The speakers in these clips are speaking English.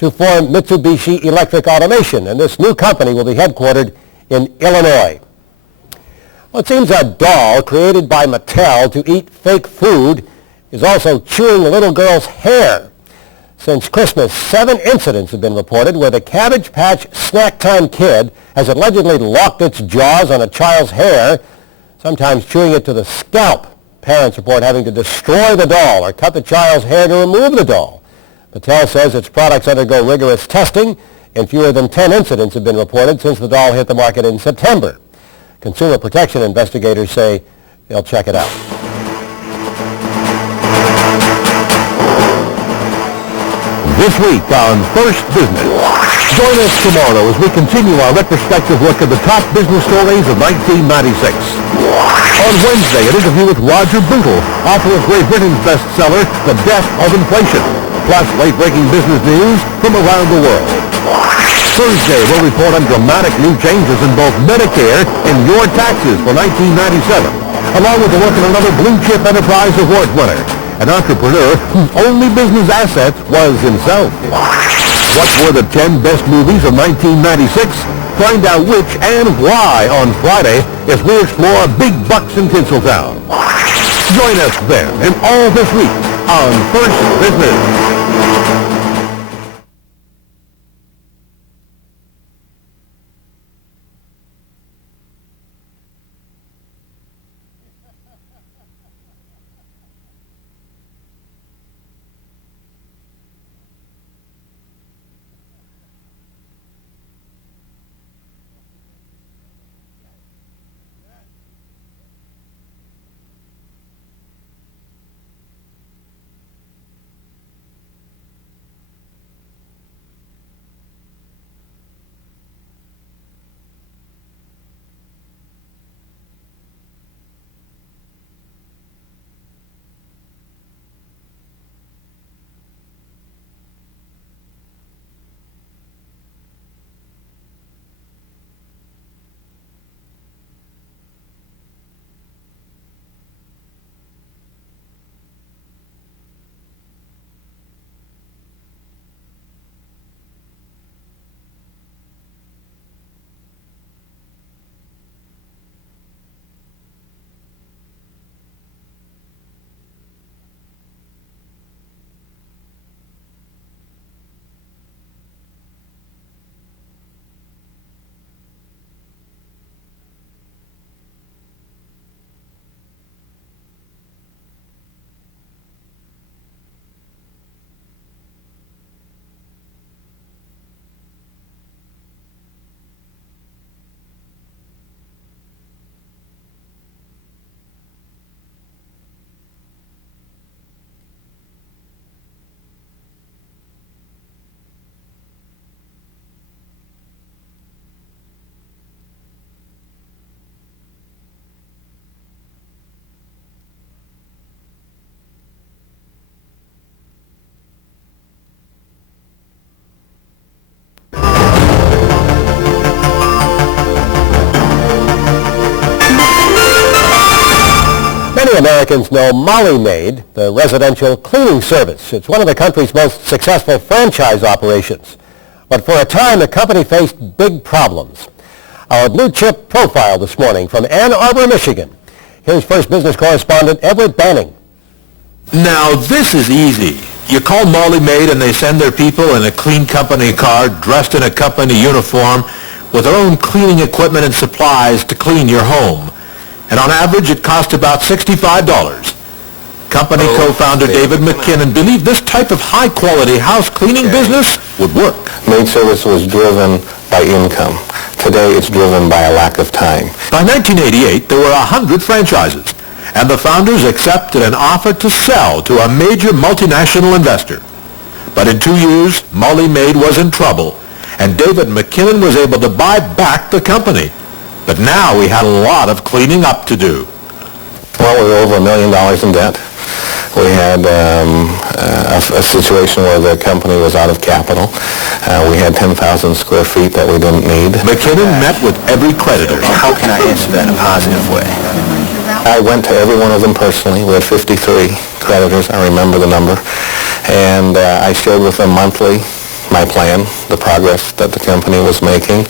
to form Mitsubishi Electric Automation, and this new company will be headquartered in Illinois. Well, it seems a doll created by Mattel to eat fake food is also chewing a little girl's hair. Since Christmas, 7 incidents have been reported where the Cabbage Patch Snack Time Kid has allegedly locked its jaws on a child's hair, sometimes chewing it to the scalp. Parents report having to destroy the doll or cut the child's hair to remove the doll. Mattel says its products undergo rigorous testing, and fewer than 10 incidents have been reported since the doll hit the market in September. Consumer protection investigators say they'll check it out. This week on First Business. Join us tomorrow as we continue our retrospective look at the top business stories of 1996. On Wednesday, an interview with Roger Bootle, author of Great Britain's bestseller, The Death of Inflation, plus late-breaking business news from around the world. Thursday, we'll report on dramatic new changes in both Medicare and your taxes for 1997, along with a look at another Blue Chip Enterprise Award winner, an entrepreneur whose only business asset was himself. What were the 10 best movies of 1996? Find out which and why on Friday as we explore big bucks in Tinseltown. Join us then and all this week on First Business. Many Americans know Molly Maid, the residential cleaning service. It's one of the country's most successful franchise operations. But for a time, the company faced big problems. Our Blue Chip profile this morning from Ann Arbor, Michigan. Here's First Business correspondent Everett Banning. Now, this is easy. You call Molly Maid and they send their people in a clean company car dressed in a company uniform with their own cleaning equipment and supplies to clean your home. And on average, it cost about $65. Company co-founder David McKinnon believed this type of high-quality house cleaning business would work. Maid service was driven by income. Today, it's driven by a lack of time. By 1988, there were 100 franchises, and the founders accepted an offer to sell to a major multinational investor. But in 2 years, Molly Maid was in trouble, and David McKinnon was able to buy back the company. But now we had a lot of cleaning up to do. Well, we were over $1 million in debt. We had a situation where the company was out of capital. We had 10,000 square feet that we didn't need. McKinnon met with every creditor. How can I answer that in a positive way? I went to every one of them personally. We had 53 creditors. I remember the number. And I shared with them monthly my plan, the progress that the company was making,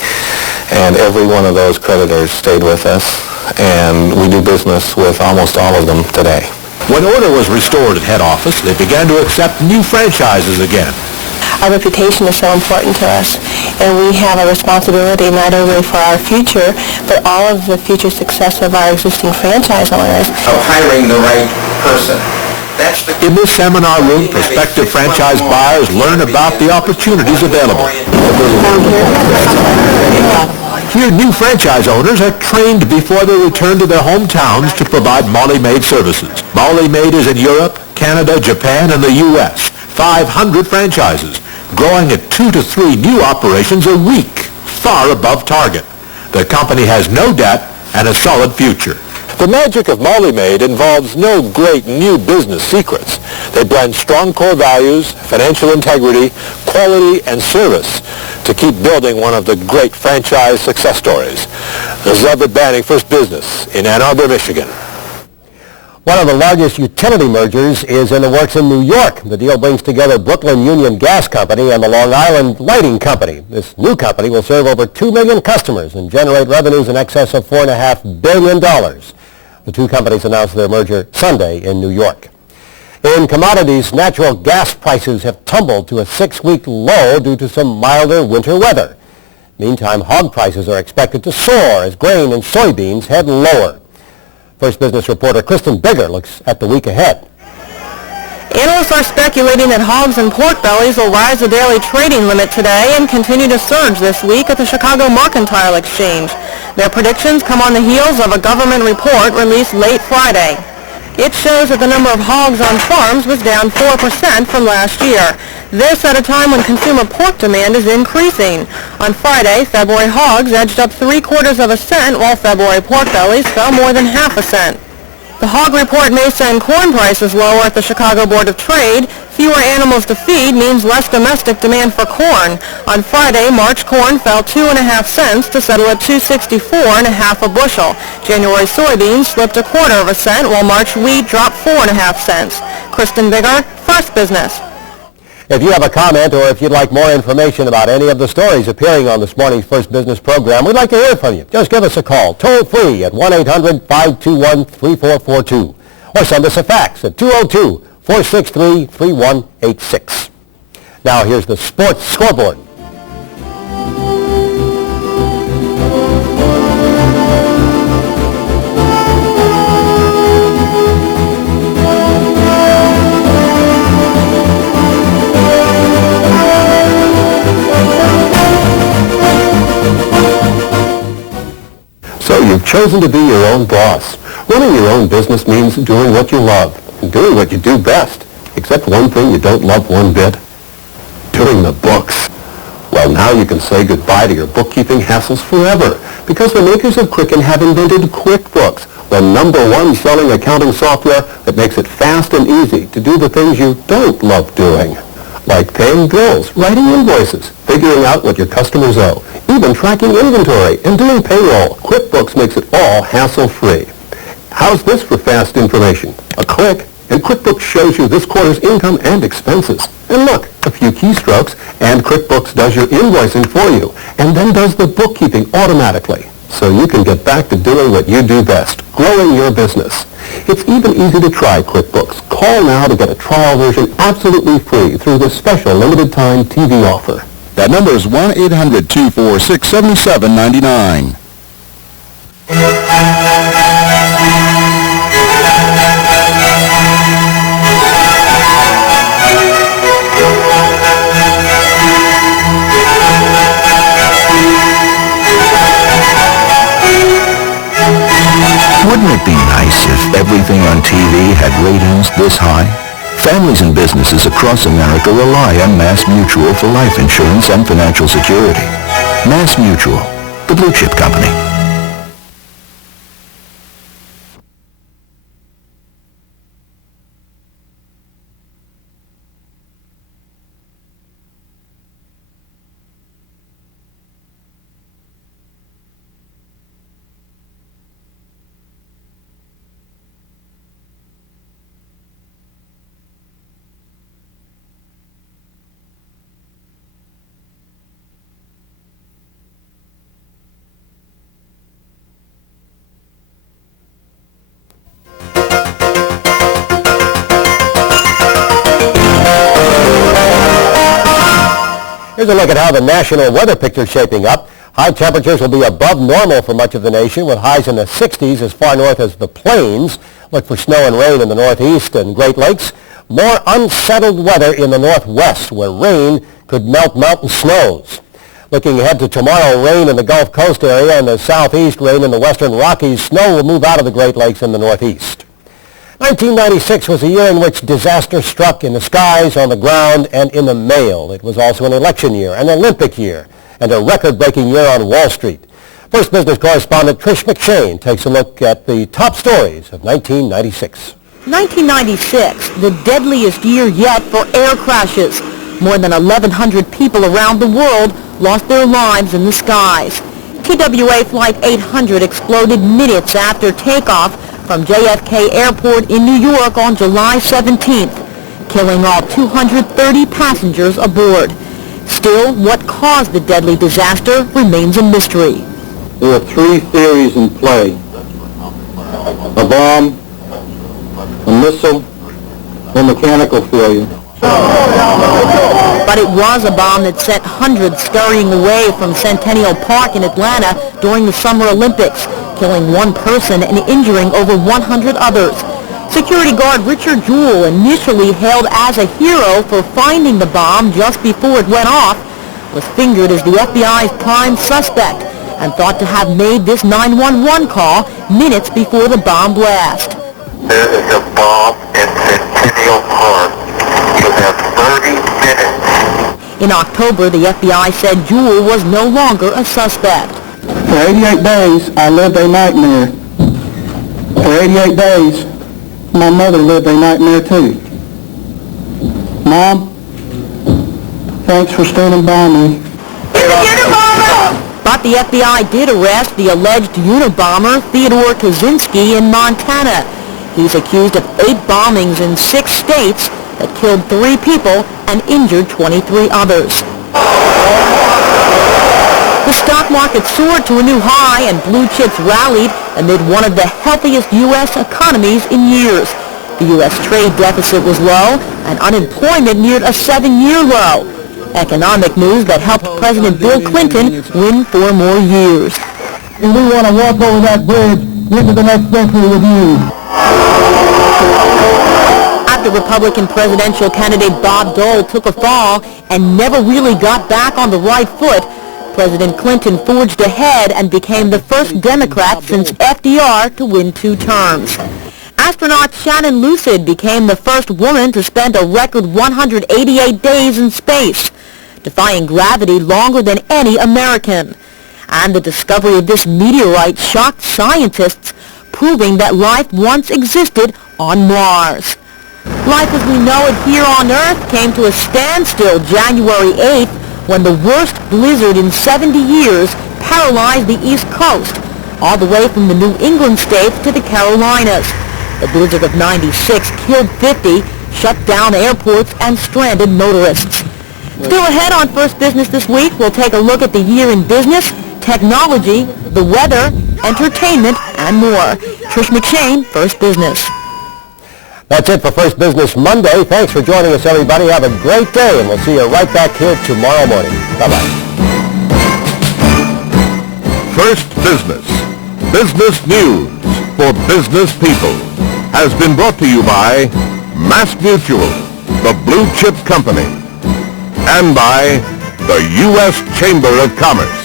and every one of those creditors stayed with us, and we do business with almost all of them today. When order was restored at head office, they began to accept new franchises again. Our reputation is so important to us, and we have a responsibility not only for our future, but all of the future success of our existing franchise owners. Of hiring the right person. In this seminar room, prospective franchise buyers learn about the opportunities available. Here, new franchise owners are trained before they return to their hometowns to provide Molly Maid services. Molly Maid is in Europe, Canada, Japan, and the U.S. 500 franchises, growing at 2 to 3 new operations a week, far above target. The company has no debt and a solid future. The magic of Molly Maid involves no great new business secrets. They blend strong core values, financial integrity, quality, and service to keep building one of the great franchise success stories. This is Everett Banning, First Business in Ann Arbor, Michigan. One of the largest utility mergers is in the works in New York. The deal brings together Brooklyn Union Gas Company and the Long Island Lighting Company. This new company will serve over 2 million customers and generate revenues in excess of $4.5 billion. The two companies announced their merger Sunday in New York. In commodities, natural gas prices have tumbled to a 6-week low due to some milder winter weather. Meantime, hog prices are expected to soar as grain and soybeans head lower. First Business reporter Kristen Bigger looks at the week ahead. Analysts are speculating that hogs and pork bellies will rise the daily trading limit today and continue to surge this week at the Chicago Mercantile Exchange. Their predictions come on the heels of a government report released late Friday. It shows that the number of hogs on farms was down 4% from last year. This at a time when consumer pork demand is increasing. On Friday, February hogs edged up 0.75 cents, while February pork bellies fell more than 0.5 cent. The hog report may send corn prices lower at the Chicago Board of Trade. Fewer animals to feed means less domestic demand for corn. On Friday, March corn fell 2.5 cents to settle at $2.64.5 a bushel. January soybeans slipped 0.25 cent, while March wheat dropped 4.5 cents. Kristen Bigger, First Business. If you have a comment or if you'd like more information about any of the stories appearing on this morning's First Business program, we'd like to hear from you. Just give us a call, toll free at 1-800-521-3442, or send us a fax at 202-463-3186. Now here's the Sports Scoreboard. So you've chosen to be your own boss. Running your own business means doing what you love and doing what you do best. Except one thing you don't love one bit, doing the books. Well, now you can say goodbye to your bookkeeping hassles forever because the makers of Quicken have invented QuickBooks, the #1 selling accounting software that makes it fast and easy to do the things you don't love doing. Like paying bills, writing invoices, figuring out what your customers owe, even tracking inventory and doing payroll. QuickBooks makes it all hassle-free. How's this for fast information? A click, and QuickBooks shows you this quarter's income and expenses. And look, a few keystrokes, and QuickBooks does your invoicing for you, and then does the bookkeeping automatically. So you can get back to doing what you do best, growing your business. It's even easy to try QuickBooks. Call now to get a trial version absolutely free through this special limited-time TV offer. That number is 1-800-246-7799. Wouldn't it be nice if everything on TV had ratings this high? Families and businesses across America rely on Mass Mutual for life insurance and financial security. Mass Mutual, the blue chip company. Here's a look at how the national weather picture is shaping up. High temperatures will be above normal for much of the nation, with highs in the 60s as far north as the plains. Look for snow and rain in the Northeast and Great Lakes. More unsettled weather in the Northwest, where rain could melt mountain snows. Looking ahead to tomorrow, rain in the Gulf Coast area and the Southeast, rain in the Western Rockies. Snow will move out of the Great Lakes in the Northeast. 1996 was a year in which disaster struck in the skies, on the ground, and in the mail. It was also an election year, an Olympic year, and a record-breaking year on Wall Street. First Business correspondent Trish McShane takes a look at the top stories of 1996. 1996, the deadliest year yet for air crashes. More than 1,100 people around the world lost their lives in the skies. TWA Flight 800 exploded minutes after takeoff from JFK Airport in New York on July 17th, killing all 230 passengers aboard. Still, what caused the deadly disaster remains a mystery. There are three theories in play: a bomb, a missile, or mechanical failure. But it was a bomb that sent hundreds scurrying away from Centennial Park in Atlanta during the Summer Olympics, killing one person and injuring over 100 others. Security guard Richard Jewell, initially hailed as a hero for finding the bomb just before it went off, was fingered as the FBI's prime suspect and thought to have made this 911 call minutes before the bomb blast. There is a bomb in Centennial Park. You have 30 minutes. In October, the FBI said Jewell was no longer a suspect. For 88 days, I lived a nightmare. For 88 days, my mother lived a nightmare too. Mom, thanks for standing by me. But the FBI did arrest the alleged Unabomber Theodore Kaczynski in Montana. He's accused of 8 bombings in 6 states that killed 3 people and injured 23 others. The stock market soared to a new high and blue chips rallied amid one of the healthiest U.S. economies in years. The U.S. trade deficit was low and unemployment neared a 7-year low. Economic news that helped President Bill Clinton win 4 more years. And we want to walk over that bridge into the next century with you. After Republican presidential candidate Bob Dole took a fall and never really got back on the right foot, President Clinton forged ahead and became the first Democrat since FDR to win 2 terms. Astronaut Shannon Lucid became the first woman to spend a record 188 days in space, defying gravity longer than any American. And the discovery of this meteorite shocked scientists, proving that life once existed on Mars. Life as we know it here on Earth came to a standstill January 8th when the worst blizzard in 70 years paralyzed the East Coast, all the way from the New England states to the Carolinas. The blizzard of 96 killed 50, shut down airports, and stranded motorists. Still ahead on First Business this week, we'll take a look at the year in business, technology, the weather, entertainment, and more. Trish McShane, First Business. That's it for First Business Monday. Thanks for joining us, everybody. Have a great day, and we'll see you right back here tomorrow morning. Bye-bye. First Business. Business news for business people has been brought to you by MassMutual, the blue chip company, and by the U.S. Chamber of Commerce.